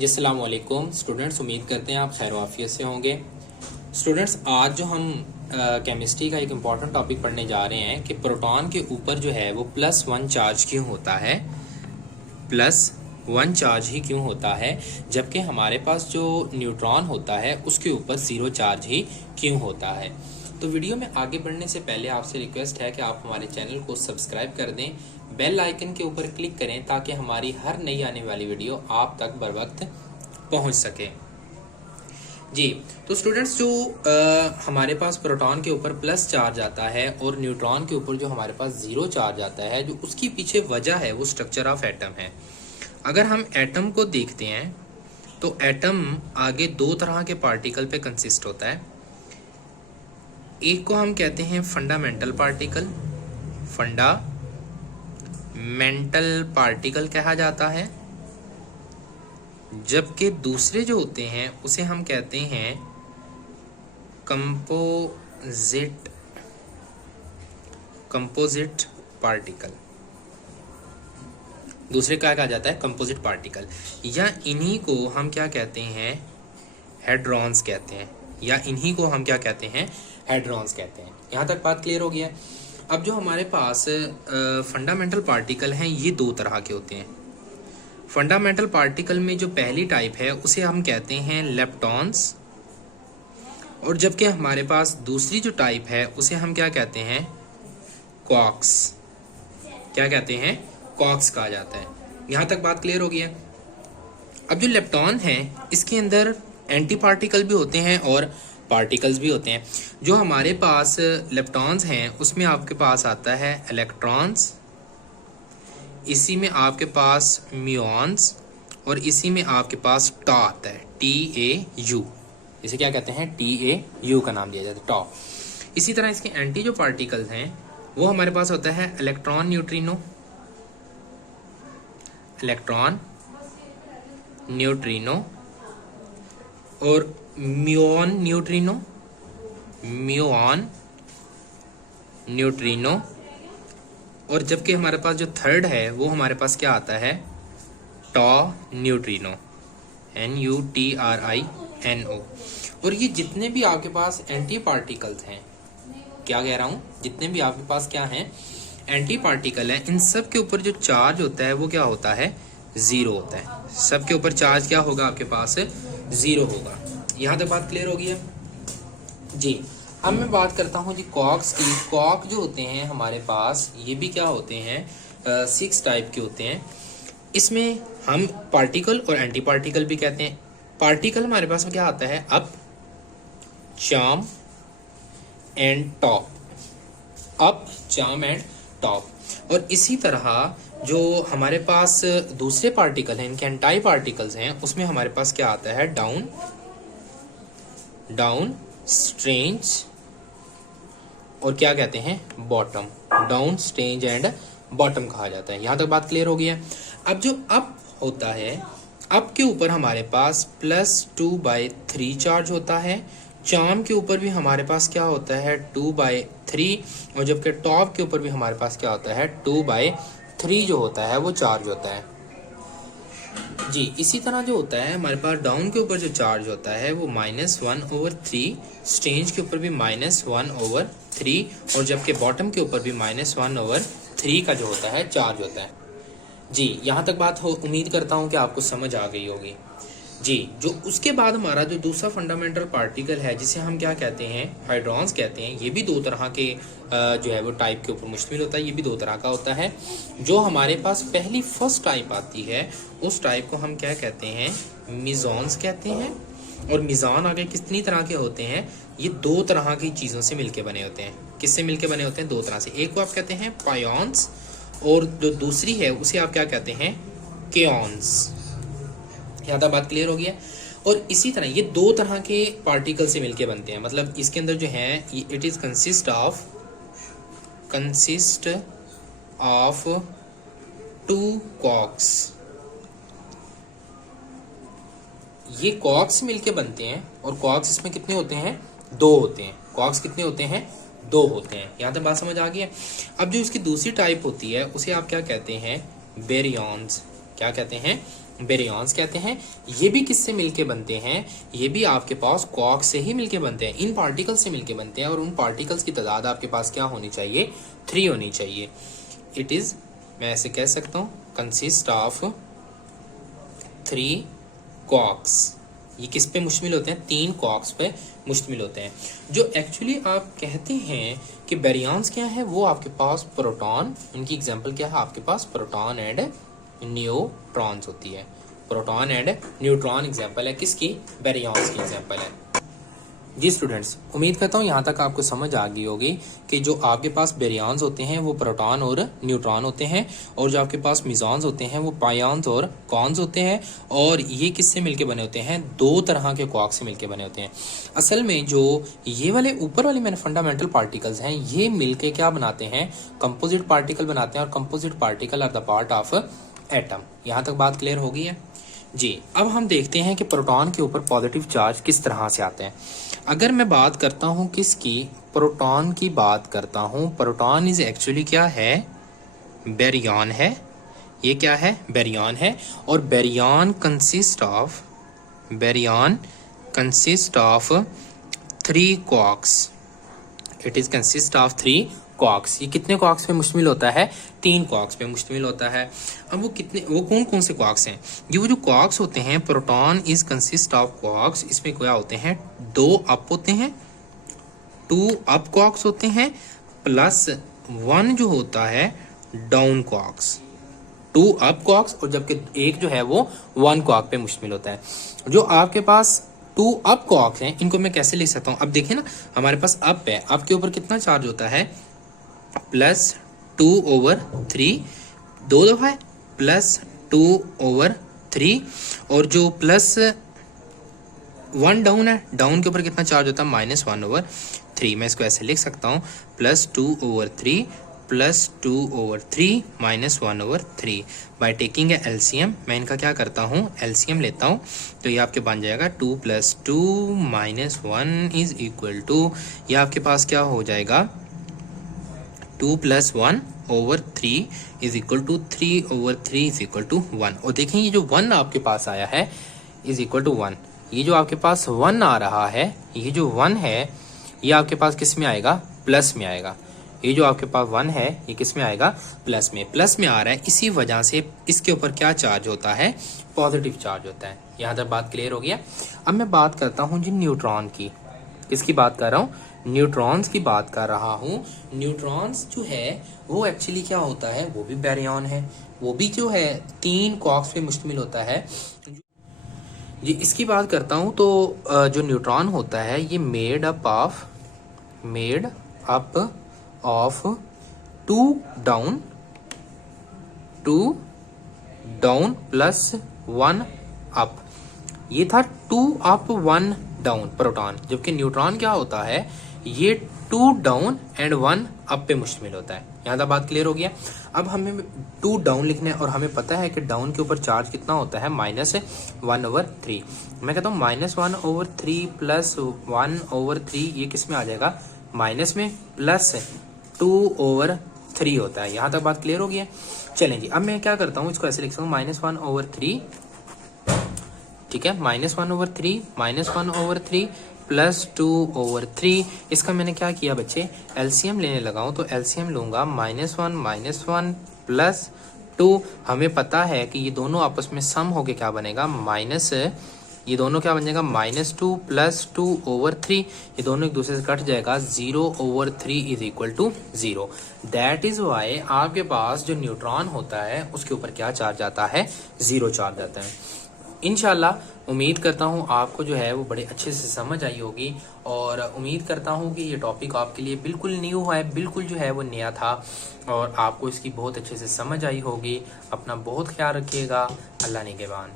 जी अस्सलाम वालेकुम स्टूडेंट्स, उम्मीद करते हैं आप खैर वाफियत से होंगे। स्टूडेंट्स, आज जो हम केमिस्ट्री का एक इम्पॉर्टेंट टॉपिक पढ़ने जा रहे हैं कि प्रोटॉन के ऊपर जो है वो +1 चार्ज क्यों होता है, +1 चार्ज ही क्यों होता है, जबकि हमारे पास जो न्यूट्रॉन होता है उसके ऊपर 0 चार्ज ही क्यों होता है। तो वीडियो में आगे बढ़ने से पहले आपसे रिक्वेस्ट है कि आप हमारे चैनल को सब्सक्राइब कर दें, बेल आइकन के ऊपर क्लिक करें ताकि हमारी हर नई आने वाली वीडियो आप तक बर वक्त पहुँच सके। जी, तो स्टूडेंट्स, जो हमारे पास प्रोटॉन के ऊपर प्लस चार्ज आता है और न्यूट्रॉन के ऊपर जो हमारे पास 0 चार्ज आता है, जो उसकी पीछे वजह है वो स्ट्रक्चर ऑफ एटम है। अगर हम एटम को देखते हैं तो एटम आगे दो तरह के पार्टिकल पे कंसिस्ट होता है। एक को हम कहते हैं फंडामेंटल पार्टिकल, फंडामेंटल पार्टिकल कहा जाता है, जबकि दूसरे जो होते हैं उसे हम कहते हैं कंपोजिट पार्टिकल। दूसरे क्या कहा जाता है? Composite particle. या इन्हीं को हम क्या कहते हैं? हेड्रॉन्स कहते हैं। या इन्हीं को हम क्या कहते हैं? हेड्रॉन्स कहते हैं। यहाँ तक बात क्लियर हो गया। अब जो हमारे पास फंडामेंटल पार्टिकल हैं ये दो तरह के होते हैं। फंडामेंटल पार्टिकल में जो पहली टाइप है उसे हम कहते हैं लेप्टॉन्स, और जबकि हमारे पास दूसरी जो टाइप है उसे हम क्या कहते हैं? क्वार्क्स। क्या कहते हैं? क्वार्क्स कहा जाता है। यहाँ तक बात क्लियर हो गई है। अब जो लेप्टॉन है इसके अंदर एंटी पार्टिकल भी होते हैं और पार्टिकल्स भी होते हैं। जो हमारे पास लेप्टॉन्स हैं उसमें आपके पास आता है इलेक्ट्रॉन्स, इसी में आपके पास म्यूऑन्स, और इसी में आपके पास टॉ आता है, TAU। इसे क्या कहते हैं? TAU का नाम दिया जाता है, टॉ। इसी तरह इसके एंटी जो पार्टिकल्स हैं वो हमारे पास होता है इलेक्ट्रॉन न्यूट्रिनो और म्यूऑन न्यूट्रिनो। और जबकि हमारे पास जो थर्ड है वो हमारे पास क्या आता है? टॉ न्यूट्रिनो, NUTRINO। और ये जितने भी आपके पास एंटी पार्टिकल्स हैं, क्या कह रहा हूँ, जितने भी आपके पास क्या हैं? एंटी पार्टिकल है, इन सब के ऊपर जो चार्ज होता है वो क्या होता है? 0 होता है। सबके ऊपर चार्ज क्या होगा आपके पास? 0 होगा। यहाँ तक बात क्लियर होगी है जी। अब मैं बात करता हूँ जी क्वार्क्स की। क्वार्क जो होते हैं हमारे पास ये भी क्या होते हैं? 6 टाइप के होते हैं। इसमें हम पार्टिकल और एंटी पार्टिकल भी कहते हैं। पार्टिकल हमारे पास में क्या आता है? Up, charm and top. Up, charm and top. और इसी तरह जो हमारे पास दूसरे पार्टिकल हैं, इनके एंटाई पार्टिकल्स हैं, उसमें हमारे पास क्या आता है? डाउन, स्ट्रेंज और क्या कहते हैं? Bottom. Down, strange and bottom कहा जाता है। यहाँ तक बात क्लियर हो गई है। अब जो अप होता है, अप के ऊपर हमारे पास +2/3 चार्ज होता है। चार्म के ऊपर भी हमारे पास क्या होता है? 2/3। और जबकि टॉप के ऊपर भी हमारे पास क्या होता है? 2/3 जो होता है वो चार्ज होता है जी। इसी तरह जो होता है हमारे पास डाउन के ऊपर जो चार्ज होता है वो -1/3, स्ट्रेंज के ऊपर भी -1/3, और जबकि बॉटम के ऊपर भी -1/3 का जो होता है चार्ज होता है जी। यहाँ तक बात हो, उम्मीद करता हूँ कि आपको समझ आ गई होगी जी। जो उसके बाद हमारा जो दूसरा फंडामेंटल पार्टिकल है जिसे हम क्या कहते हैं? हाइड्रॉन्स कहते हैं। ये भी दो तरह के जो है वो टाइप के ऊपर मुश्तमिल होता है। ये भी दो तरह का होता है। जो हमारे पास पहली फर्स्ट टाइप आती है उस टाइप को हम क्या कहते हैं? मिजॉन्स कहते हैं। और मिजान आगे कितनी तरह के होते हैं? ये दो तरह की चीज़ों से मिलके बने होते हैं। किससे मिलके बने होते हैं? दो तरह से। एक को आप कहते हैं पायोन्स, और जो दूसरी है उसे आप क्या कहते हैं? केऑन्स। यहाँ तक बात क्लियर हो गई है। और इसी तरह ये दो तरह के पार्टिकल से मिलके बनते हैं। मतलब इसके अंदर जो है it is consist of 2 quarks. ये क्वार्क्स मिलके बनते हैं, और क्वार्क्स इसमें कितने होते हैं? 2 होते हैं। क्वार्क्स कितने होते हैं? 2 होते हैं। यहाँ तक बात समझ आ गई है। अब जो इसकी दूसरी टाइप होती है उसे आप क्या कहते हैं? बेरियॉन्स। क्या कहते हैं? बेरियंस कहते हैं। ये भी किससे मिलके बनते हैं, ये भी आपके पास क्वार्क से ही मिलके बनते हैं, इन पार्टिकल्स से मिलके बनते हैं। और उन पार्टिकल्स की तादाद आपके पास क्या होनी चाहिए, 3 होनी चाहिए। इट इज, मैं ऐसे कह सकता हूँ, कंसिस्ट ऑफ 3 क्वार्क्स। ये किस पे मुश्तमिल होते हैं, 3 क्वार्क्स पे मुश्तमिल होते हैं। जो एक्चुअली आप कहते हैं कि बेरियंस क्या है, वो आपके पास प्रोटॉन, उनकी एग्जांपल क्या है, आपके पास प्रोटॉन एंड न्यूट्रॉन्स होती है। प्रोटॉन एंड न्यूट्रॉन एग्जांपल है किसकी, बेरियंस की एग्जांपल है। जी स्टूडेंट्स, उम्मीद करता हूँ यहाँ तक आपको समझ आ गई होगी कि जो आपके पास बेरियंस होते हैं वो प्रोटॉन और न्यूट्रॉन होते हैं, और जो आपके पास मिजॉन्स होते हैं वो पायॉन्स और कॉन्स होते हैं। और ये किससे मिलके बने होते हैं, 2 तरह के क्वार्क से मिलके बने होते हैं। असल में जो ये वाले ऊपर वाले मैंने फंडामेंटल पार्टिकल्स हैं, ये मिलके क्या बनाते हैं, कंपोजिट पार्टिकल बनाते हैं। और composite particle are the part of atom. यहाँ तक बात क्लियर हो गई है जी। अब हम देखते हैं कि प्रोटॉन के ऊपर पॉजिटिव चार्ज किस तरह से आते हैं। अगर मैं बात करता हूं किसकी, प्रोटॉन की बात करता हूं, प्रोटॉन इज एक्चुअली क्या है, बेरियन है। ये क्या है, बेरियन है। और baryon consist of 3 quarks. It is consist of 3 quarks. ये कितने क्वार्क्स पे मुश्तमिल होता है, 3 क्वार्क्स पे मुश्तमिल होता है। अब वो कौन कौन से क्वार्क्स हैं, ये वो जो क्वार्क्स होते हैं, proton is consist of quarks. इसमें क्या होते हैं, 2 अप होते हैं, 2 अप क्वार्क्स होते हैं, प्लस 1 जो होता है डाउन क्वार्क्स। 2 अप क्वार्क्स, और जबकि एक जो है वो 1 क्वार्क पे मुश्तमिल होता है। जो आपके पास 2 अप क्वार्क्स हैं, इनको मैं कैसे लिख सकता हूँ, अब देखिए ना, हमारे पास अप है, अप के ऊपर कितना चार्ज होता है, +2/3, 2 दफा है, +2/3। और जो +1 डाउन है, डाउन के ऊपर कितना चार्ज होता है, -1/3। मैं इसको ऐसे लिख सकता हूँ, +2/3 +2/3 -1/3। बाय टेकिंग एलसीएम, मैं इनका क्या करता हूँ, एलसीएम लेता हूँ, तो ये आपके बन जाएगा 2 + 2 - 1 इज इक्वल टू, ये आपके पास क्या हो जाएगा, 2 + 1/3 is equal to 3/3 is equal to 1। और देखें ये जो 1 आपके पास आया है इज इक्वल टू 1, ये जो आपके पास 1 आ रहा है, ये जो 1 है ये आपके पास किस में आएगा, प्लस में आएगा। ये जो आपके पास 1 है ये किस में आएगा, प्लस में। प्लस में आ रहा है, इसी वजह से इसके ऊपर क्या चार्ज होता है, पॉजिटिव चार्ज होता है। यहाँ तक बात क्लियर हो गया। अब मैं बात करता हूँ जी न्यूट्रॉन की। किसकी बात कर रहा हूँ, न्यूट्रॉन्स की बात कर रहा हूँ। न्यूट्रॉन्स जो है वो एक्चुअली क्या होता है, वो भी बैरियन है, वो भी जो है 3 क्वार्क्स पे मुश्तमिल होता है जी। इसकी बात करता हूँ तो जो न्यूट्रॉन होता है ये made up of 2 down plus 1 up. ये था 2 अप 1 डाउन प्रोटॉन, जबकि न्यूट्रॉन क्या होता है, ये 2 डाउन एंड 1 अप पे मुश्तमिल होता है। यहाँ तक बात क्लियर हो गया। अब हमें 2 डाउन लिखना है, और हमें पता है कि डाउन के ऊपर चार्ज कितना होता है, -1/3। मैं कहता हूँ -1/3 + 1/3, ये किस में आ जाएगा, माइनस में, प्लस 2/3 होता है। यहाँ तक बात क्लियर हो गई है। चलें जी, अब मैं क्या करता हूँ, इसको ऐसे लिख सकता हूँ, -1/3, ठीक है, -1/3 प्लस 2/3। इसका मैंने क्या किया बच्चे, एलसीएम लेने लगा हूँ, तो एलसीएम लूंगा, -1 प्लस 2। हमें पता है कि ये दोनों आपस में सम होके क्या बनेगा, ये दोनों क्या बन जाएगा, -2 प्लस 2/3। ये दोनों एक दूसरे से कट जाएगा, 0/3 is equal to 0। That is why आपके पास जो न्यूट्रॉन होता है उसके ऊपर क्या चार्ज आता है, 0 चार्ज आता है। इंशाल्लाह उम्मीद करता हूँ आपको जो है वो बड़े अच्छे से समझ आई होगी, और उम्मीद करता हूँ कि ये टॉपिक आपके लिए बिल्कुल न्यू है, बिल्कुल जो है वो नया था, और आपको इसकी बहुत अच्छे से समझ आई होगी। अपना बहुत ख्याल रखिएगा। अल्लाह निगहबान।